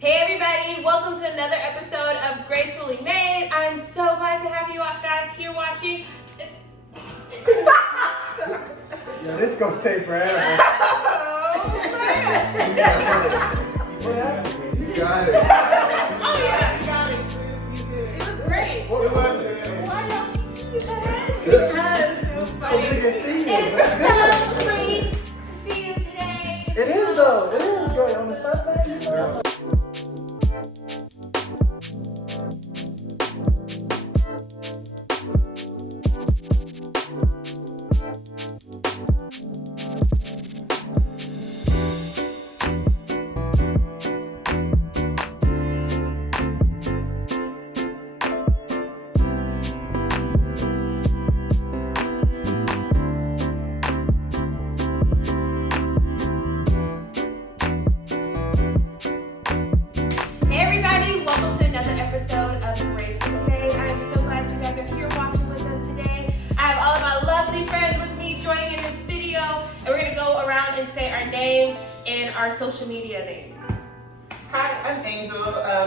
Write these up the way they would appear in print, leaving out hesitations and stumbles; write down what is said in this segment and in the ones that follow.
Hey everybody, welcome to another episode of Gracefully Made. I'm so glad to have you guys here watching. Yeah, this gonna take forever. Oh man! What happened? You got it. Oh yeah, You got it, sis. You did. it was great. What was it? Why don't you keep that? Because it was funny. We can see you. It's so great to see you today. It is though. It is good on the surface. Girl. Our social media names. Hi, I'm Angel.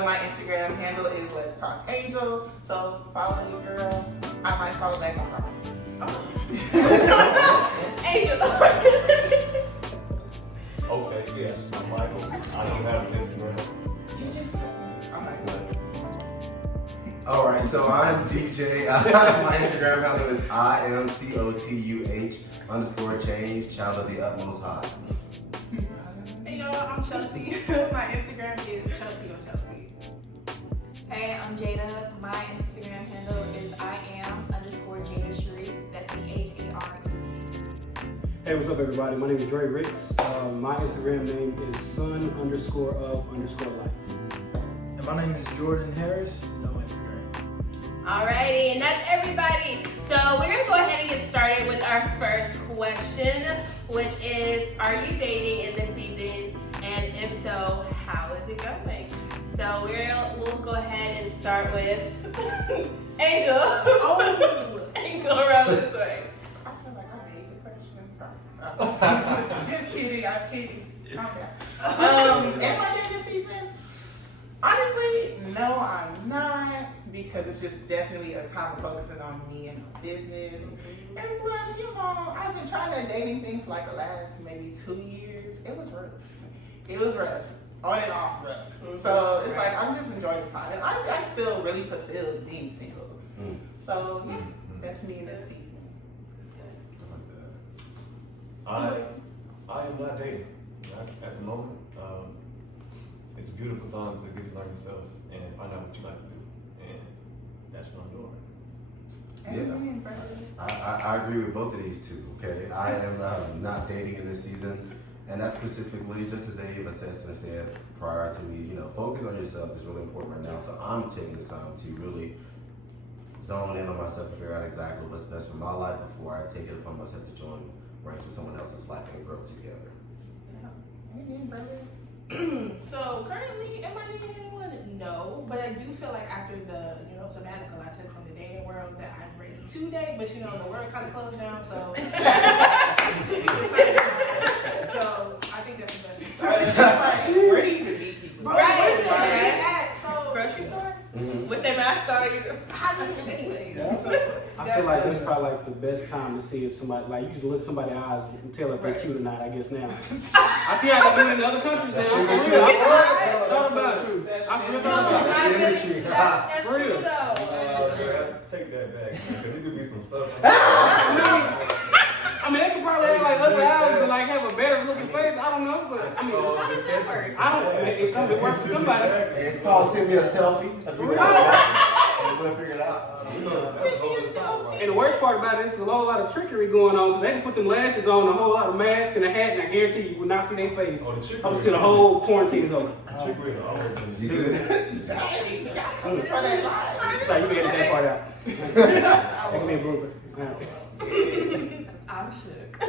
My Instagram handle is Let's Talk Angel. So follow me, girl. I might follow back on promise. Oh. Angel. Okay, yeah. I'm Michael. I don't have an Instagram. You just, I'm not good. Alright, so I'm DJ. My Instagram handle is IMCOTUH_change, child of the utmost high. Hey y'all, I'm Chelsea. My Instagram is Chelsea on Chelsea. Hey, I'm Jada. My Instagram handle is IAM_Jada Sharif. That's CHARE. Hey, what's up, everybody? My name is Dre Ricks. My Instagram name is son_of_light. And my name is Jordan Harris. No Instagram. Alrighty, and that's everybody. So we're gonna go ahead and get started with our first question, which is, are you dating in this season? And if so, how is it going? So we'll go ahead and start with Angel. Oh, and go around this way. I feel like I made the question. Sorry. Just kidding. I'm kidding. Calm down. Am I dating this season? Honestly, no, I'm not, because it's just definitely a time of focusing on me and my business. And plus, I've been trying that dating thing for like the last maybe 2 years. It was rough. It was rough. On and off rough. So it's like, I'm just enjoying this time. And honestly, I just feel really fulfilled being single. So yeah, that's me in this season. I am not dating. Not at the moment. It's a beautiful time to get to learn yourself and find out what you like to do. And that's what I'm doing. Amen, brother. I agree with both of these two, okay? I am not dating in this season, and that's specifically, just as Dave attested and said prior to me, focus on yourself is really important right now. So I'm taking the time to really zone in on myself and figure out exactly what's best for my life before I take it upon myself to join ranks with someone else's life and grow together. Amen, brother. So currently, am I dating anyone? No, but I do feel like after the sabbatical I took from the dating world that I'm ready to date. But the world kind of closed down, so so I think that's the best. So it's just like, where do you even meet people? Right. So Grocery store? With their mask on, how do you anyways? I feel like this is probably like the best time to see if somebody, like, you can look somebody's eyes and tell if they're cute or not, I guess now. I see how they do it in other countries now. That's For real. true. I thought about it. I feel about it. That's For real. true though. Take that back, because it could be some stuff. I mean, they could probably have like ugly eyes and like have a better looking face. I don't know, but I mean, How does that work? I don't. It's something works for somebody. It's called send me a selfie. If you want to figure it out. And the worst part about it is there's a whole lot of trickery going on because they can put them lashes on, a whole lot of mask and a hat, and I guarantee you will not see their face up until the whole quarantine is over. Trickery is always You good? For that live. So you can get that part out. That can be a blooper. I'm shook. Oh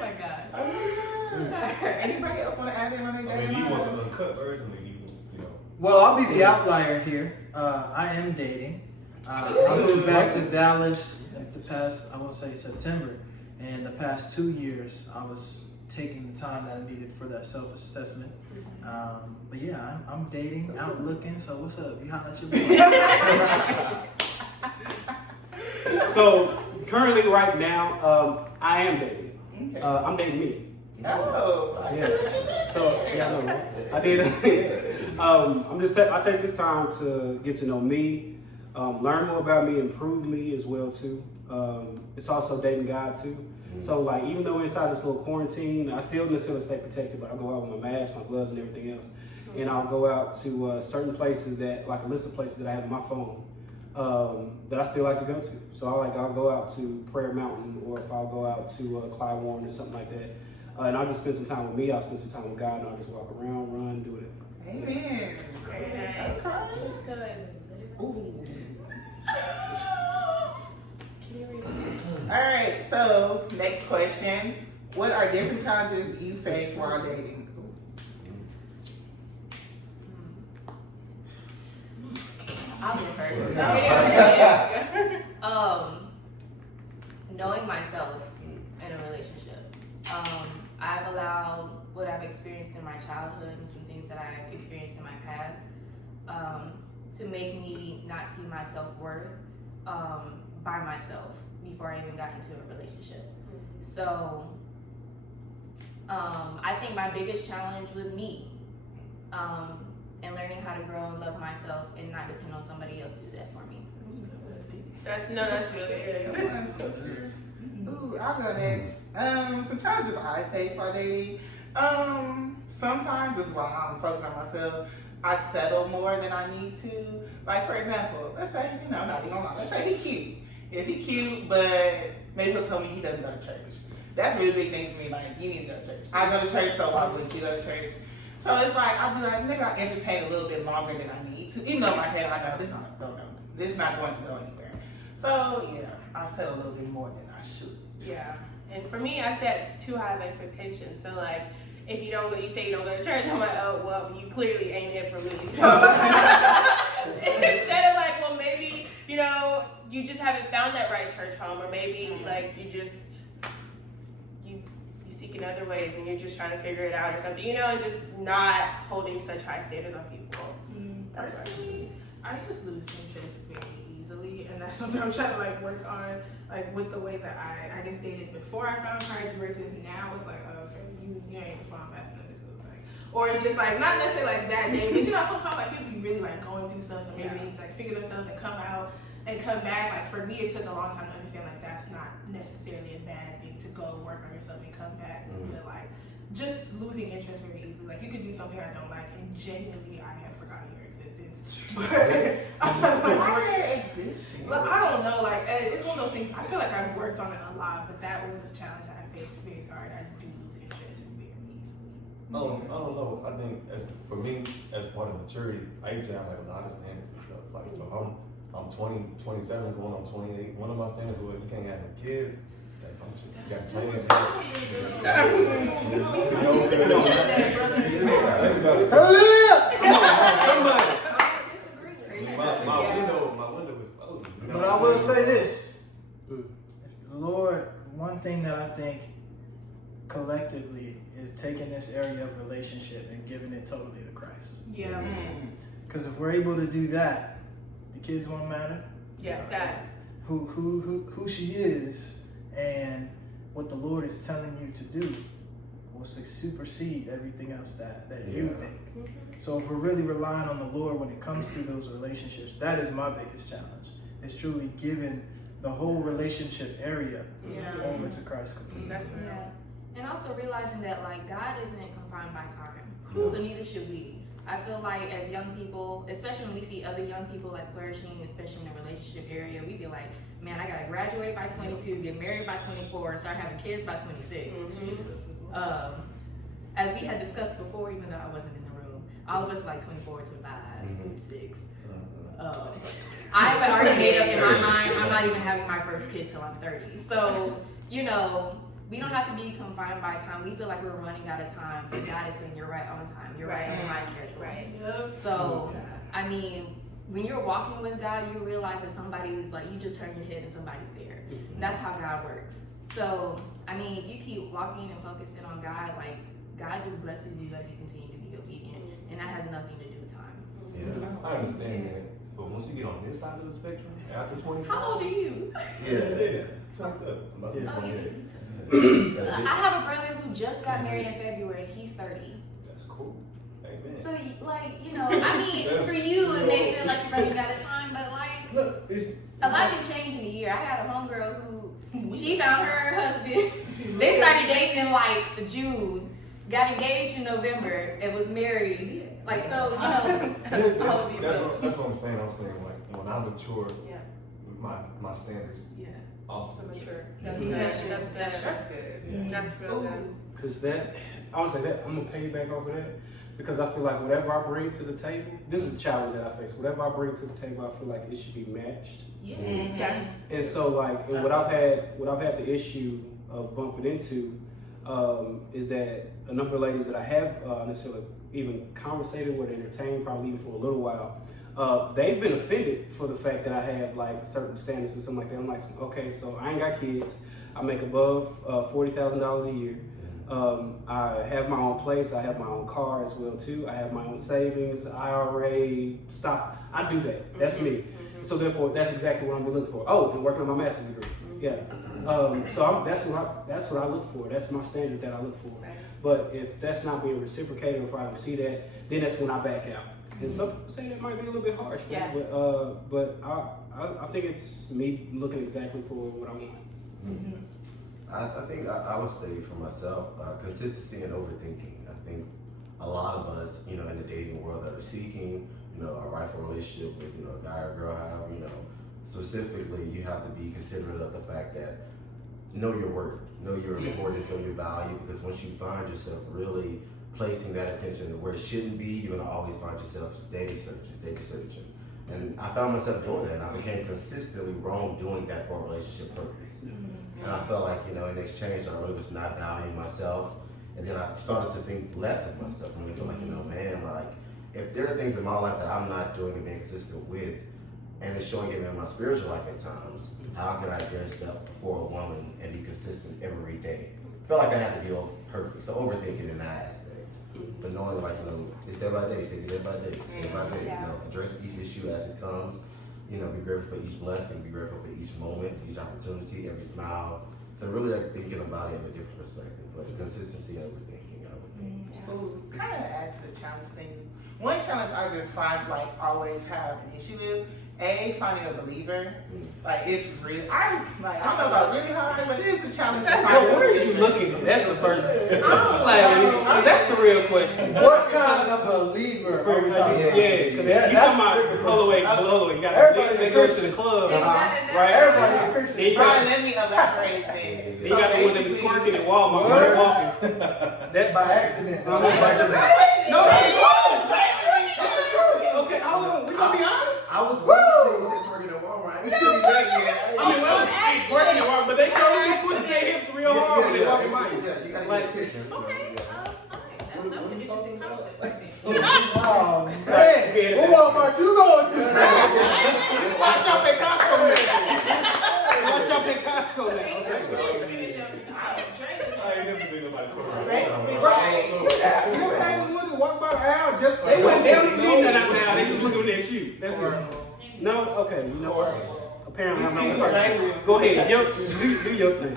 my god. Anybody else want to add in on their dating you want the lives? uncut version, or Well, I'll be the outlier here. I am dating. I moved back to Dallas in the past, I want to say September. And the past 2 years, I was taking the time that I needed for that self-assessment. But yeah, I'm dating, out looking. So what's up? You holla at your boy. So currently, right now, I am dating. Okay. I'm dating me. Oh, I see what you did. So yeah, I know. Right? I did. I take this time to get to know me, learn more about me, improve me as well too. It's also dating God too. So like, even though we're inside this little quarantine, I still necessarily stay protected. But I go out with my mask, my gloves, and everything else. And I'll go out to certain places like a list of places that I have on my phone that I still like to go to. So I'll go out to Prayer Mountain, or if I'll go out to Clyde Warren or something like that. And I'll just spend some time with me. I'll spend some time with God, and I'll just walk around, run, do whatever. Amen. Okay. Ooh. All right, so next question. What are different challenges you face while dating? I'll go first. Knowing myself in a relationship. I've allowed what I've experienced in my childhood and some things that I've experienced in my past to make me not see my self-worth by myself before I even got into a relationship. So I think my biggest challenge was me. And learning how to grow and love myself and not depend on somebody else to do that for me. That's really good. Ooh, I'll go next. Some challenges I face while dating. Sometimes just while I'm focusing on myself, I settle more than I need to. Like, for example, let's say, not even gonna lie, let's say he cute. If he cute, but maybe he'll tell me he doesn't go to church. That's a really big thing for me. Like, you need to go to church. I go to church, so why wouldn't you go to church? So it's like, I'll be like, maybe I'll entertain a little bit longer than I need to. Even though in my head, I know this is not going to go anywhere. So yeah, I'll set a little bit more than I should. Yeah. And for me, I set too high of expectations. So like, if you say you don't go to church, I'm like, oh, well, you clearly ain't it for me. So instead of like, well, maybe, you just haven't found that right church home, or maybe like you seeking other ways and you're just trying to figure it out or something, and just not holding such high standards on people. Personally, I just lose interest very easily, and that's something I'm trying to like work on, like with the way that I guess dated before I found Christ versus now. It's like, oh, okay, you ain't responding fast enough. It's cool, like, or just like not necessarily like that day, but sometimes like people be really like going through stuff, so maybe they need to like figure themselves and come out and come back. Like for me, it took a long time to understand like that's not necessarily a bad thing to go work on yourself and come back, but like just losing interest very easily. Like you could do something I don't like, and genuinely I have forgotten your existence. But I'm trying to like Why their existence? I don't know. Like it's one of those things. I feel like I've worked on it a lot, but that was a challenge that I faced very hard. I do lose interest very easily. I don't know. I think for me, as part of maturity, I used to have like a lot of standards and stuff. Like so, I'm 27, going on 28. One of my standards was you can't have no kids. You got my window is closed. But I will say this. Lord, one thing that I think collectively is taking this area of relationship and giving it totally to Christ. Yeah. Because if we're able to do that, the kids won't matter. Yeah, that. Who she is and what the Lord is telling you to do will supersede everything else that you think. So if we're really relying on the Lord when it comes to those relationships, that is my biggest challenge. It's truly giving the whole relationship area over to Christ completely. That's real. Yeah. And also realizing that like God isn't confined by time, so neither should we. I feel like as young people, especially when we see other young people like flourishing, especially in the relationship area, we be like, man, I gotta graduate by 22, get married by 24, and start having kids by 26. As we had discussed before, even though I wasn't in the room, all of us like 24, 25, 26. I have already made up in my mind, I'm not even having my first kid till I'm 30. So, we don't have to be confined by time. We feel like we're running out of time, but God is saying you're right on time. You're right on my schedule. Right. So, I mean, when you're walking with God, you realize that somebody, like, you just turn your head and somebody's there. That's how God works. So, I mean, if you keep walking and focusing on God, like, God just blesses you as you continue to be obedient. And that has nothing to do with time. Yeah. I understand that, but once you get on this side of the spectrum, after 25, How old are you? Yeah. 27. I'm about to be Yeah. Oh, 28. you I have a brother who just got married in February. He's 30. That's cool. Amen. So, like, you know, I mean, for you, it may feel like you're running out of time, but, like, Look, it's a lot can change in a year. I had a homegirl who, she found her husband. They started dating in, like, June, got engaged in November, and was married. Like, so, you know. that's what I'm saying. I'm saying, like, when I mature, Yeah. my standards Yeah. also Mature. That's Good. good. That's good. That's good. Yeah. That's real good. Because that, I would say that, I'm gonna piggyback over that. Because I feel like whatever I bring to the table, this is the challenge that I face. Whatever I bring to the table, I feel like it should be matched. Yes. Yes. And so, like, and what I've had the issue of bumping into is that a number of ladies that I have necessarily even conversated with, entertained, probably even for a little while, they've been offended for the fact that I have like certain standards or something like that. I'm like, okay, so I ain't got kids. I make above $40,000 a year. I have my own place. I have my own car as well too. I have my own savings, IRA, stock. I do that. That's me. So therefore, that's exactly what I'm looking for. Oh, and working on my master's degree. Yeah. That's what I look for. That's my standard that I look for. But if that's not being reciprocated, or if I don't see that, then that's when I back out. And some people say that might be a little bit harsh, man. Yeah. But I think it's me looking exactly for what I want. I think I would say for myself, consistency and overthinking. I think a lot of us, in the dating world that are seeking, a rightful relationship with, a guy or girl, however, specifically, you have to be considerate of the fact that know your worth, know your importance, know your value, because once you find yourself really placing that attention where it shouldn't be, you're gonna always find yourself steady searching. And I found myself doing that, and I became consistently wrong doing that for a relationship purpose. And I felt like, in exchange, I really was not valuing myself. And then I started to think less of myself. And I feel like, man, like, if there are things in my life that I'm not doing and being consistent with, and it's showing it in my spiritual life at times, how can I dare step before a woman and be consistent every day? I felt like I had to be perfect. So overthinking in that aspect. But knowing, like, it's day by day, take it day by day, address each issue as it comes. Be grateful for each blessing, be grateful for each moment, each opportunity, every smile. So really like thinking about it in a different perspective, but consistency and overthinking, I would think. Ooh, kind of add to the challenge thing. One challenge I just find like always have an issue with, finding a believer. Like it's really, I don't know about really hard, but it is a challenge to find a Where are you believer. looking at? That's the first. I'm like, that's the real question. What kind of believer are we talking about? Yeah, because you talking about Polo, you got Everybody to go to the club, Exactly. right? Everybody a Christian. Then you Brian, got, let me elaborate then. then you got the ones that be twerking at Walmart when they're walking. That, By accident. No, okay, hold on. We gonna be honest. I was waiting till you said twerking at Walmart. I didn't do that yet. I mean, well, they twerking at Walmart, but they sure be twisting their hips real hard when they walking by. Yeah, you gotta Like, get attention. Okay, alright. That was an interesting concept right there. Oh, man. What Walmart you going to? Watch up at Costco now. Watch up at Costco now. I ain't never seen nobody twerk Basically, around. right. You ever had this woman walk by the aisle just they don't even need that out now. They just looking at you. That's it. No, okay, you know what? Apparently I'm not perfect. Go ahead, do your thing.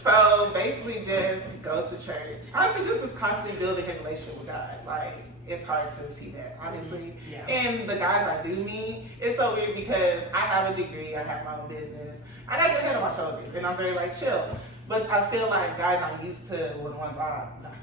So basically just goes to church. Honestly, just is constantly building his relationship with God. Like, it's hard to see that, honestly. Yeah. And the guys I do meet, it's so weird because I have a degree, I have my own business. I got your head on my shoulders, and I'm very, like, chill. But I feel like guys I'm used to, well, the ones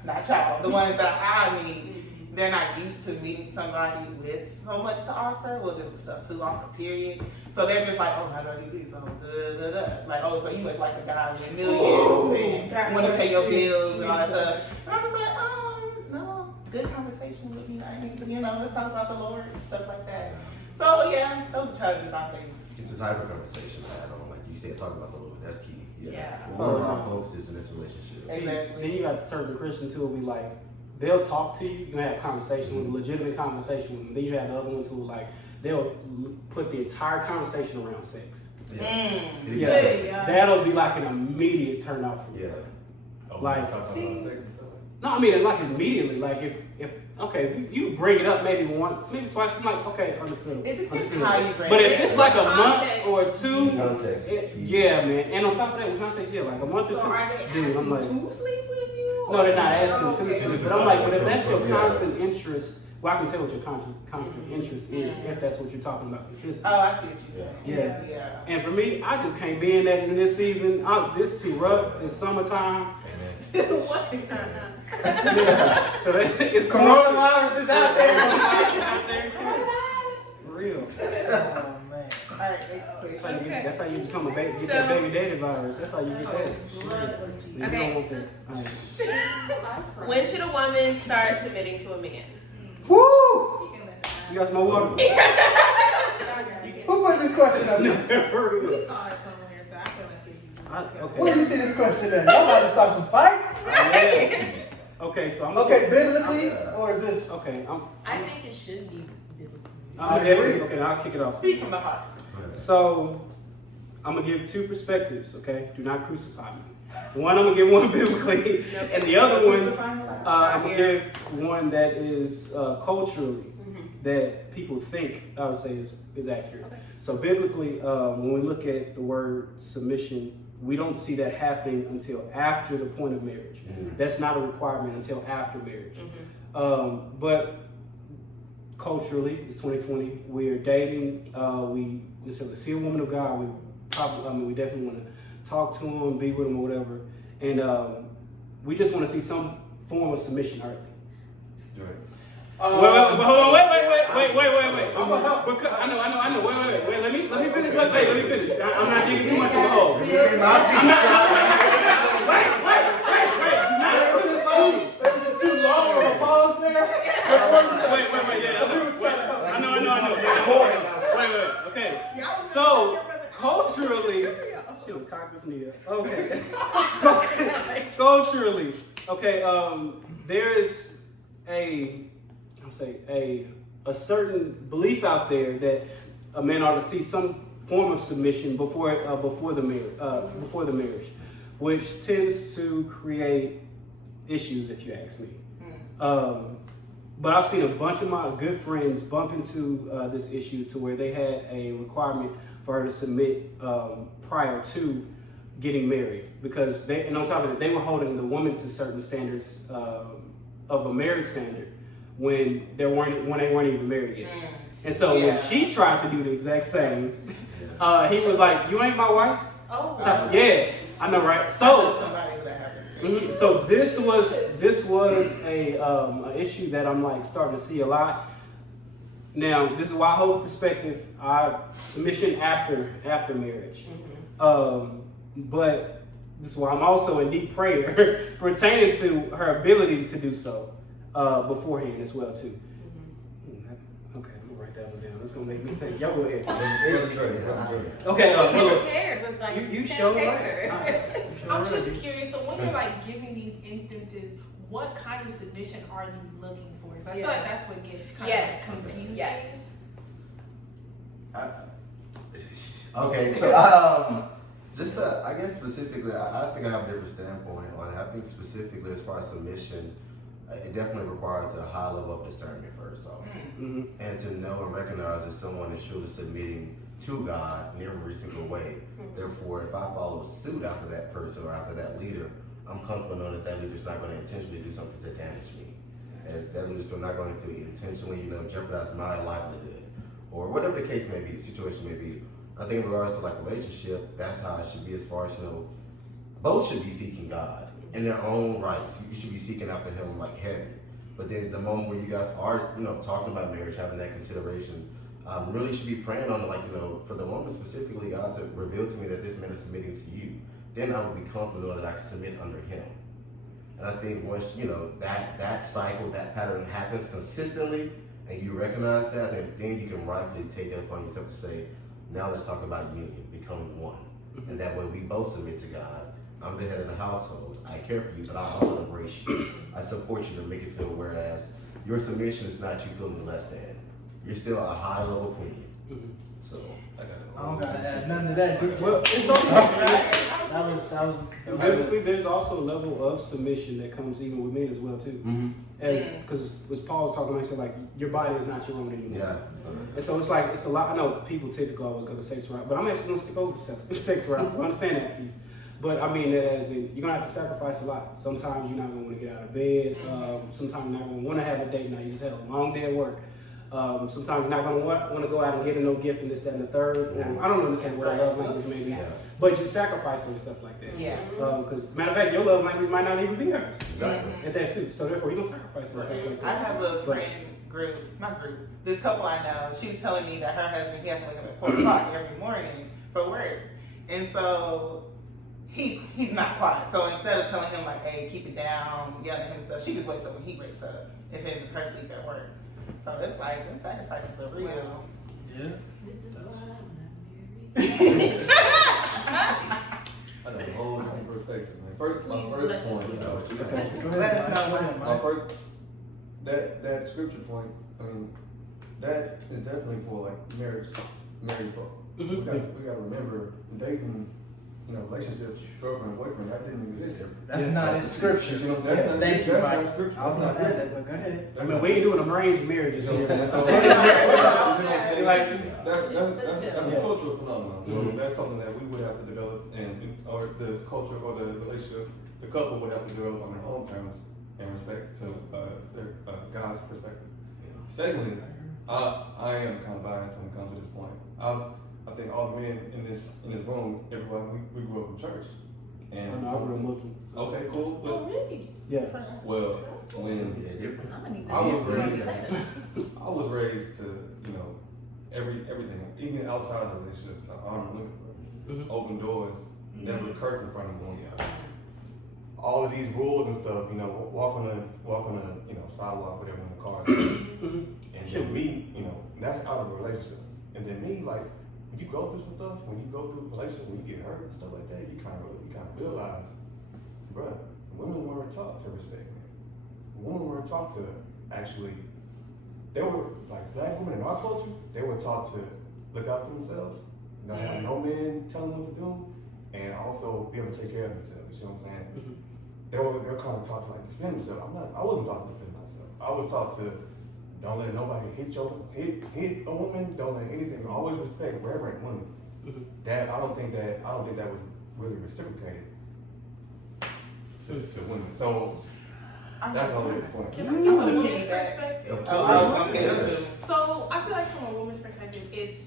not y'all, the ones that I meet, they're not used to meeting somebody with so much to offer, well, just with stuff to offer, period. So they're just like, oh, how do I do this? Oh, like, oh, so you must like the guy with millions and want to pay your bills and all that stuff. And I'm just like, no, good conversation with me, nice. Let's talk about the Lord and stuff like that. So yeah, those are challenges I face. It's the type of conversation I had on, like you said, talking about the Lord. That's key. Yeah. What are our focuses in this relationship? Exactly. Then you got certain Christians who will be like, they'll talk to you, you can have conversation with them, legitimate conversation with them. Then you have the other ones who are like, they'll put the entire conversation around sex. Yeah. Yeah. that'll be like an immediate turn off for me. Yeah. Like, talking about sex and stuff. No, I mean like immediately. Like if you bring it up maybe once, maybe twice, I'm like, okay, understood. It depends understood. how you bring But it if up. it's like a Context. month or two, Context is key. yeah, man. And on top of that, with context, yeah, like a month or So two, are they dude, I'm asking like, to sleep with you? no, they're not asking Oh, to okay. sleep. But I'm like, but if that's your Yeah. constant interest, well, I can tell what your constant interest is if that's what you're talking about consistently. Oh, I see what you're saying. Yeah. Yeah. And for me, I just can't be in that in this season. This too rough. It's summertime. What? So it's Coronavirus is out there. out there. For real. Oh man. All right, next question. That's how you become a baby. Get that So- baby daddy virus. That's how you get that. You Okay. don't want that. Alright. When should a woman start submitting to a man? Woo! You can let that You got some more water? Who put this question up there? For real. We saw it somewhere, so I feel like if you Okay. Where do you see this question at? Y'all about to start some fights? Yeah. Okay, so I'm Okay, biblically, or is this? Okay, I think it should be biblical. okay, I'll kick it off. Speak from the heart. So, I'm gonna give two perspectives, okay? Do not crucify me. One, I'm gonna give one biblically, and the other one, I'm gonna give one that is culturally, that people think, I would say, is accurate. Okay. So, biblically, when we look at the word submission, we don't see that happening until after the point of marriage. That's not a requirement until after marriage. But culturally, it's 2020. We're dating. We just see a woman of God. We definitely want to talk to them, be with them, or whatever. And we just want to see some form of submission early. Hold on, wait. I'ma help. Because, I know. Wait. Let me finish. Let me finish. I'm not digging too much in the hole. You see my It was just too long of a pause there. Wait. Yeah. I know. Wait. Okay. So culturally, she don't cock this knee up. Okay. Culturally, okay. There is a certain belief out there that a man ought to see some form of submission before the marriage, which tends to create issues, if you ask me. But I've seen a bunch of my good friends bump into this issue to where they had a requirement for her to submit prior to getting married, because and on top of that, they were holding the woman to certain standards of a marriage standard when they weren't even married yet. And so when she tried to do the exact same, he was like, "You ain't my wife." Oh, Yeah, I know, right? I know So. somebody that happened to. So this was a issue that I'm like starting to see a lot. Now this is why I hold perspective. Submission after marriage, but this is why I'm also in deep prayer pertaining to her ability to do so beforehand as well too. Okay, I'm gonna write that one down. It's gonna make me think. Y'all go ahead. Okay, Get prepared with like you pen show and right. paper. I'm just curious. So when you're like giving these instances, what kind of submission are you looking for? 'Cause I feel like that's what gets kind Yes. of confusing. Yes. Okay, so I guess specifically, I think I have a different standpoint on it. I think specifically as far as submission, it definitely requires a high level of discernment first off, and to know and recognize that someone is truly submitting to God in every single way. Therefore, if I follow suit after that person or after that leader, I'm comfortable knowing that leader's not going to intentionally do something to damage me. As that leader's not going to intentionally, jeopardize my livelihood, or whatever the case may be, the situation may be. I think in regards to like relationship, that's how it should be as far as, both should be seeking God in their own rights. You should be seeking after Him like heavy. But then the moment where you guys are, talking about marriage, having that consideration, really should be praying on it, like, for the woman specifically, God to reveal to me that this man is submitting to you. Then I will be comfortable knowing that I can submit under Him. And I think once, that cycle, that pattern happens consistently, and you recognize that, and then you can rightfully take that upon yourself to say, now let's talk about union, becoming one. And that way we both submit to God. I'm the head of the household. I care for you, but I also embrace you. I support you to make you feel, whereas your submission is not you feeling less than. You're still a high level queen. So I don't gotta add none to that, dude. Well, it's okay. That was Biblically, there's also a level of submission that comes even with men as well too. Mm-hmm. Because Paul was talking about, he said like your body is not your own anymore. Yeah. And so it's like it's a lot. I know people typically always go to sex route, but I'm actually gonna stick over sex route. I understand that piece, but I mean that as in you're gonna have to sacrifice a lot. Sometimes you're not gonna want to get out of bed. Sometimes you're not gonna want to have a date night. You just had a long day at work. Sometimes you're not gonna want to go out and get a no gift and this, that, and the third. I don't understand what our love language may be, but you sacrifice and stuff like that. Yeah. Because matter of fact, your love language might not even be hers. Exactly. At that too. So therefore, you're gonna sacrifice and stuff like that. I have a friend this couple I know, she was telling me that her husband, he has to wake up at 4 o'clock every morning for work. And so he's not quiet. So instead of telling him like, hey, keep it down, yelling at him and stuff, she just wakes up when he wakes up if it's her sleep at work. So it's like, the sacrifices are real. Yeah. This is why I'm not married. I got a whole different perspective, man. My first point, Let us know when. my first, that scripture point, I mean, that is definitely for like married folk. We gotta remember dating, relationships, girlfriend, boyfriend, that didn't exist. That's not in scripture. That's not Thank you, that's Mike. not scripture. I was That's gonna not add that, but go ahead. I mean, we ain't doing arranged marriages here. So, like, that's a cultural phenomenon. So that's something that we would have to develop, or the culture or the relationship, the couple would have to develop on their own terms in respect to God's perspective. Secondly, I am kind of biased when it comes to this point. I think all the men in this room, everyone, we grew up in church. And I'm not real Muslim. okay, cool. Oh, really? Yeah. Well, when I was raised to, everything, even outside of the relationship, to honor women, open doors, never curse in front of them. All of these rules and stuff, walk on a sidewalk, whatever, in the car. And then me, that's out of a relationship. And then me, like, when you go through some stuff, when you go through a relationship, when you get hurt and stuff like that, you kind of realize, bruh, women weren't taught to respect men. Women weren't taught to actually, they were, like, black women in our culture, they were taught to look out for themselves, not have no man tell them what to do, and also be able to take care of themselves, you know what I'm saying? They're kind of taught to, like, defend themselves. I wasn't taught to defend myself. I was taught to don't let nobody hit a woman, don't let anything, always respect reverent women. That I don't think that was really reciprocated to women. So that's another point. Can I give a woman's perspective? I was gonna get into it. So I feel like from a woman's perspective, it's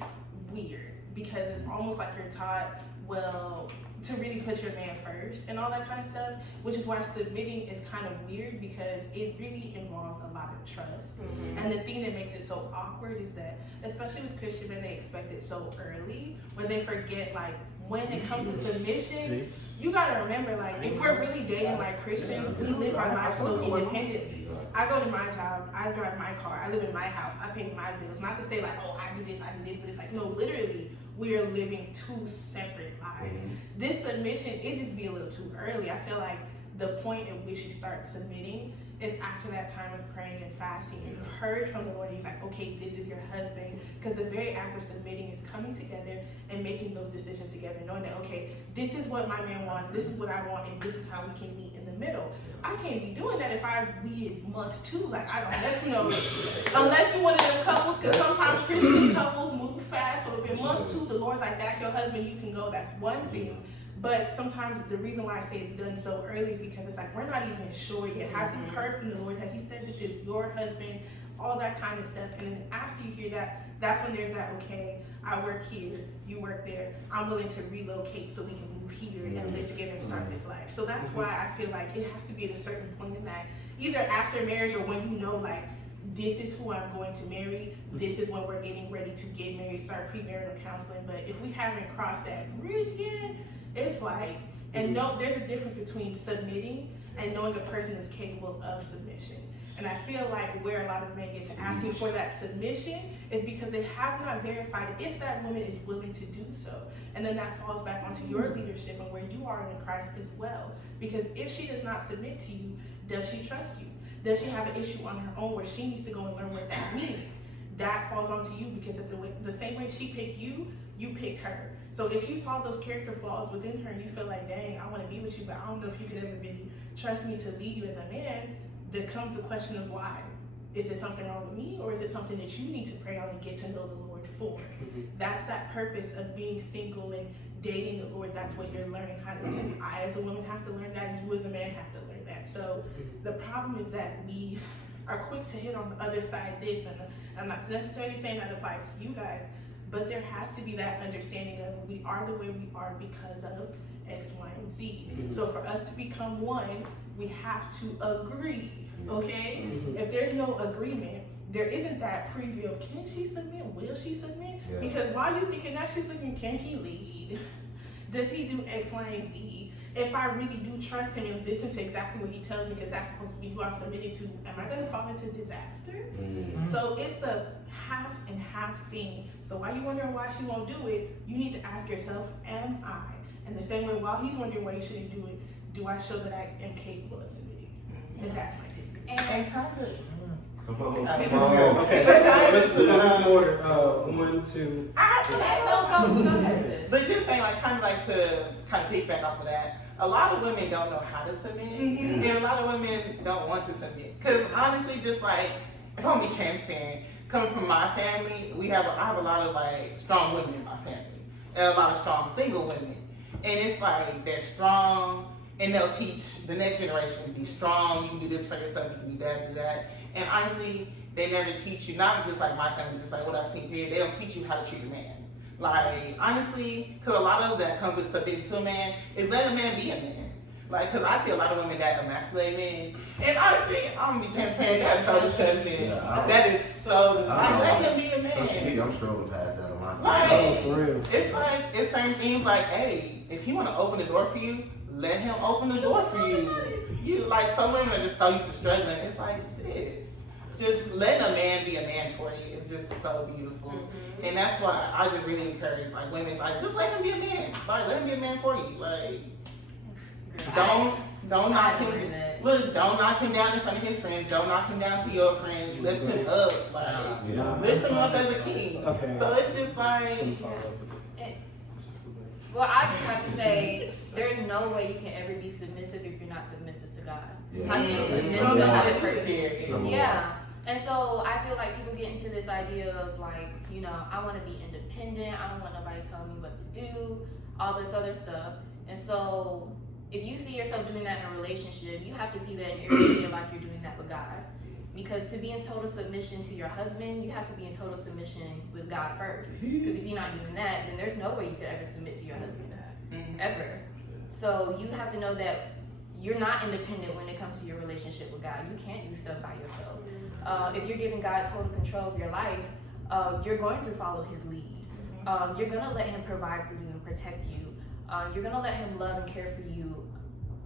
weird because it's almost like you're taught, well, to really put your man first and all that kind of stuff, which is why submitting is kind of weird because it really involves a lot of trust. And the thing that makes it so awkward is that, especially with Christian men, they expect it so early, where they forget, like, when it comes to submission, you gotta remember, like, if we're really dating like Christians, we live our lives so independently. I go to my job, I drive my car, I live in my house, I pay my bills. Not to say like, oh, I do this, but it's like, no, literally, we are living two separate lives. This submission, it just be a little too early. I feel like the point at which you start submitting is after that time of praying and fasting. And you've heard from the Lord, he's like, okay, this is your husband. Because the very act of submitting is coming together and making those decisions together, knowing that, okay, this is what my man wants, this is what I want, and this is how we can meet in the middle. I can't be doing that if I lead month 2. Like, I don't, unless you're one of them couples, because sometimes Christian couples move fast. So if in month 2, the Lord's like, that's your husband, you can go, that's one thing. But sometimes the reason why I say it's done so early is because it's like, we're not even sure yet. Have you heard from the Lord? Has he said this is your husband? All that kind of stuff. And then after you hear that, that's when there's that, okay, I work here, you work there. I'm willing to relocate so we can move here and live together and start this life. So that's why I feel like it has to be at a certain point in that, either after marriage or when you know, like, this is who I'm going to marry, this is when we're getting ready to get married, start premarital counseling. But if we haven't crossed that bridge yet, it's like, and no, there's a difference between submitting and knowing a person is capable of submission. And I feel like where a lot of men get to asking for that submission is because they have not verified if that woman is willing to do so. And then that falls back onto your leadership and where you are in Christ as well. Because if she does not submit to you, does she trust you? Does she have an issue on her own where she needs to go and learn what that means? That falls onto you because of the same way she picked you, you picked her. So if you saw those character flaws within her and you feel like, dang, I want to be with you, but I don't know if you could ever really trust me to lead you as a man, there comes the question of why. Is it something wrong with me, or is it something that you need to pray on and get to know the Lord for? That's that purpose of being single and dating the Lord. That's what you're learning how to do. I as a woman have to learn that. You as a man have to learn that. So the problem is that we are quick to hit on the other side this, and I'm not necessarily saying that applies to you guys, but there has to be that understanding of we are the way we are because of X, Y, and Z. So for us to become one, we have to agree, okay? If there's no agreement, there isn't that preview of can she submit, will she submit? Yeah. Because while you're thinking that, she's looking, can he lead? Does he do X, Y, and Z? If I really do trust him and listen to exactly what he tells me, because that's supposed to be who I'm submitting to, am I gonna fall into disaster? So it's a half and half thing. So while you're wondering why she won't do it, you need to ask yourself, am I? And the same way while he's wondering why you shouldn't do it, do I show that I am capable of submitting? And that's my take. And kind of. Come on. Okay, let's put this in order. 1, 2. Go ahead, sis. But just saying, like, kind of like to kind of piggyback off of that, a lot of women don't know how to submit, and a lot of women don't want to submit. Because honestly, just like, if I'm being transparent, coming from my family, I have a lot of like strong women in my family, and a lot of strong single women. And it's like they're strong, and they'll teach the next generation to be strong. You can do this for yourself, you can do that, do that. And honestly, they never teach you, not just like my family, just like what I've seen here, they don't teach you how to treat a man. Like, honestly, because a lot of that comes with submitting to a man, is let a man be a man. Like, because I see a lot of women that emasculate men. And honestly, I'm going to be transparent, that's so disgusting. Yeah, that is so disgusting. Let him be a man. Social media, I'm strolling past that on my phone. Like, Oh, for real. it's like, it's certain things like, hey, if he want to open the door for you, let him open the door for you. You, like, some women are just so used to struggling. It's like, sis, just letting a man be a man for you is just so beautiful. And that's why I just really encourage, like, women, like, just let him be a man. Like, let him be a man for you. Like, don't knock him. Look, don't knock him down in front of his friends. Don't knock him down to your friends. Lift him up. Like, lift him up as a king. Okay. So it's just like, Well, I just have to say, there's no way you can ever be submissive if you're not submissive to God. Yeah. How can you submit to another person? Yeah. And so I feel like people get into this idea of like, you know, I want to be independent. I don't want nobody telling me what to do, all this other stuff. And so if you see yourself doing that in a relationship, you have to see that in areas of your life you're doing that with God. Because to be in total submission to your husband, you have to be in total submission with God first. Because if you're not doing that, then there's no way you could ever submit to your husband, ever. So you have to know that you're not independent when it comes to your relationship with God. You can't do stuff by yourself. If you're giving God total control of your life, you're going to follow his lead. You're going to let him provide for you and protect you. You're going to let him love and care for you,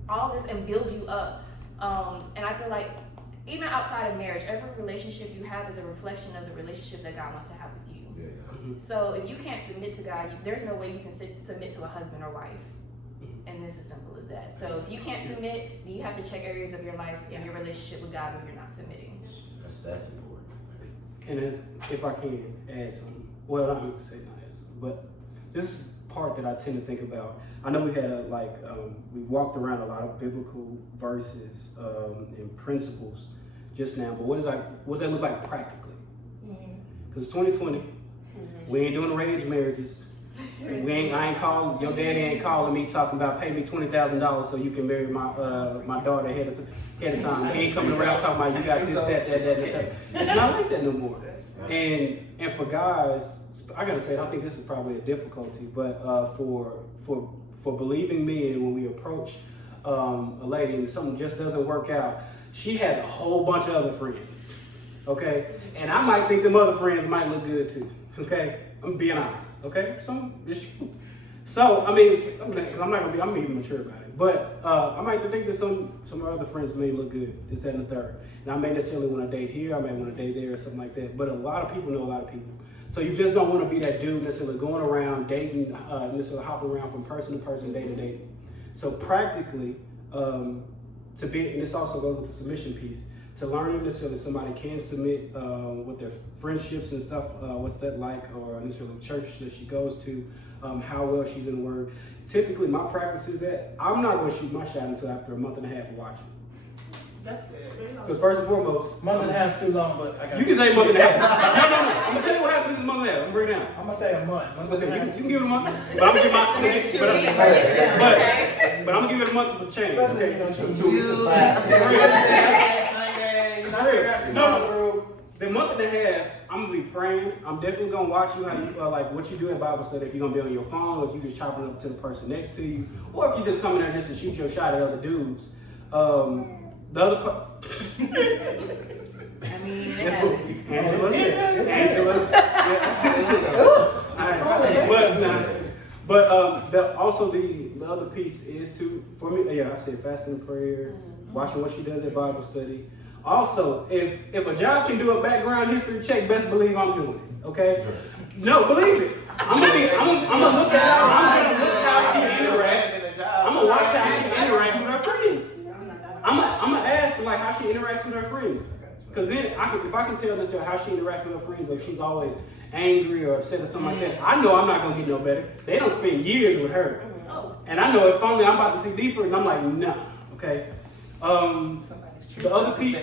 all this, and build you up. And I feel like even outside of marriage, every relationship you have is a reflection of the relationship that God wants to have with you. So if you can't submit to God, there's no way you can submit to a husband or wife. And this is simple as that. So if you can't submit, then you have to check areas of your life and your relationship with God where you're not submitting. That's important. And if I can add something, well, I'm going to say not add something, but this is part that I tend to think about. I know we had we've walked around a lot of biblical verses and principles just now, but what does that look like practically? Because it's 2020, we ain't doing arranged marriages. Your daddy ain't calling me talking about pay me $20,000 so you can marry my daughter ahead of time. He ain't coming around talking about you got this, that. It's not like that no more. And for guys, I gotta say, I think this is probably a difficulty, but for believing men, when we approach a lady and something just doesn't work out, she has a whole bunch of other friends, okay? And I might think them other friends might look good too, okay? I'm being honest, okay? So it's true. So I mean, I'm being mature about it, but I might think that some of our other friends may look good, this, that, and the third. And I may necessarily want to date here, I may want to date there, or something like that. But a lot of people know a lot of people. So you just don't want to be that dude necessarily going around dating, necessarily hopping around from person to person, day to day. So practically, and this also goes with the submission piece, to learning necessarily somebody can submit with their friendships and stuff, what's that like, or necessarily the church that she goes to, how well she's in the Word. Typically, my practice is that I'm not going to shoot my shot until after a month and a half of watching. That's good. Because first and foremost, Month and a half too long, but I got you can say month and a half. No. I'm going to tell you what happens in this month and a half. I'm going to break it down. I'm gonna say a month. Month and a Okay, half. you can give it a month, but I'm gonna give but I'm gonna give it a month to some change. Especially, you know, she 2 weeks of class. Sunday, you know, No. The month and a half, I'm gonna be praying. I'm definitely gonna watch you how you like what you do in Bible study. If you're gonna be on your phone, if you just chopping up to the person next to you, or if you just coming there just to shoot your shot at other dudes. The other part. I mean, it happens. Angela. But also the other piece is to, for me, I said fasting and prayer, watching what she does at Bible study. Also, if a job can do a background history check, best believe I'm doing it. Okay? No, believe it. I'm gonna look at her. I'm gonna look how she interacts. I'm gonna watch how she interacts with her friends. I'm gonna ask like how she interacts with her friends. Because then if I can tell this how she interacts with her friends, or if she's always angry or upset or something like that, I know I'm not gonna get no better. They don't spend years with her, and I know if only I'm about to see deeper, and I'm like, nah, okay. The other piece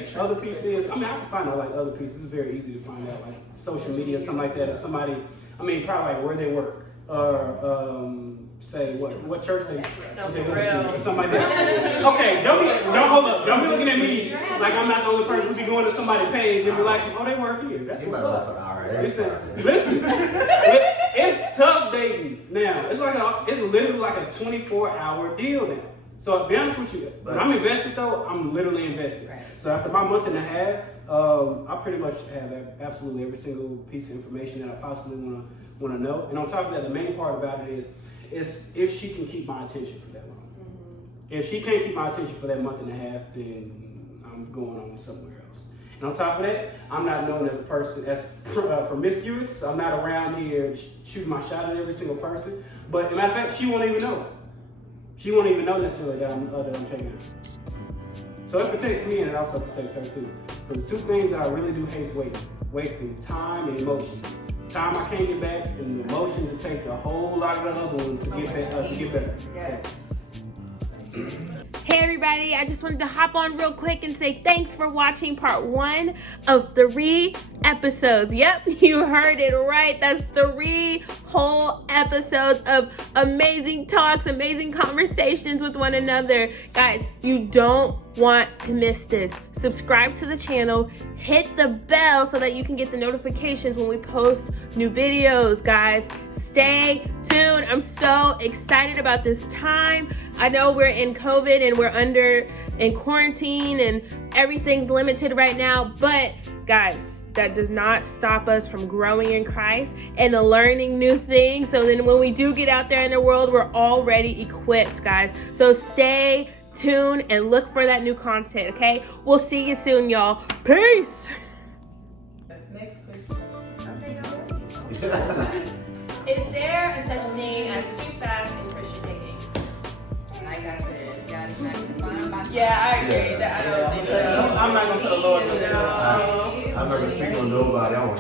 is, I can find out like other pieces. It's very easy to find out like social media, something like that. If somebody, probably like where they work, or say what church they go to, or something like that. Okay, don't hold up. Don't be looking at me like I'm not the only person who be going to somebody's page and be like, oh, they work here. That's what's up. Listen, it's tough dating now. It's literally like a 24-hour deal now. So to be honest with you, when I'm invested though, I'm literally invested. Right. So after my month and a half, I pretty much have absolutely every single piece of information that I possibly want to know. And on top of that, the main part about it is if she can keep my attention for that long. Mm-hmm. If she can't keep my attention for that month and a half, then I'm going on somewhere else. And on top of that, I'm not known as a person as promiscuous. I'm not around here shooting my shot at every single person. But as a matter of fact, she won't even know. She won't even know necessarily that I'm taking her. So it protects me and it also protects her too. Because two things that I really do hate wasting: time and emotion. Time I can't get back, and the emotion to take a whole lot of the other ones to get better. Yes. Hey everybody, I just wanted to hop on real quick and say thanks for watching part 1 of 3 episodes. Yep, you heard it right. That's 3 whole episodes of amazing talks, amazing conversations with one another. Guys, you don't want to miss this. Subscribe to the channel, hit the bell so that you can get the notifications when we post new videos, guys. Stay tuned. I'm so excited about this time. I know we're in COVID and we're in quarantine and everything's limited right now, but guys, that does not stop us from growing in Christ and learning new things. So then when we do get out there in the world, we're already equipped, guys. So stay tuned and look for that new content, okay? We'll see you soon, y'all. Peace. Next question. Okay, y'all. Is there a such thing as too fast in Christian dating? Like I said, God is not gonna find my Yeah, I agree. I don't think so. I'm not going to the Lord. No. I'm not gonna speak on nobody. I don't want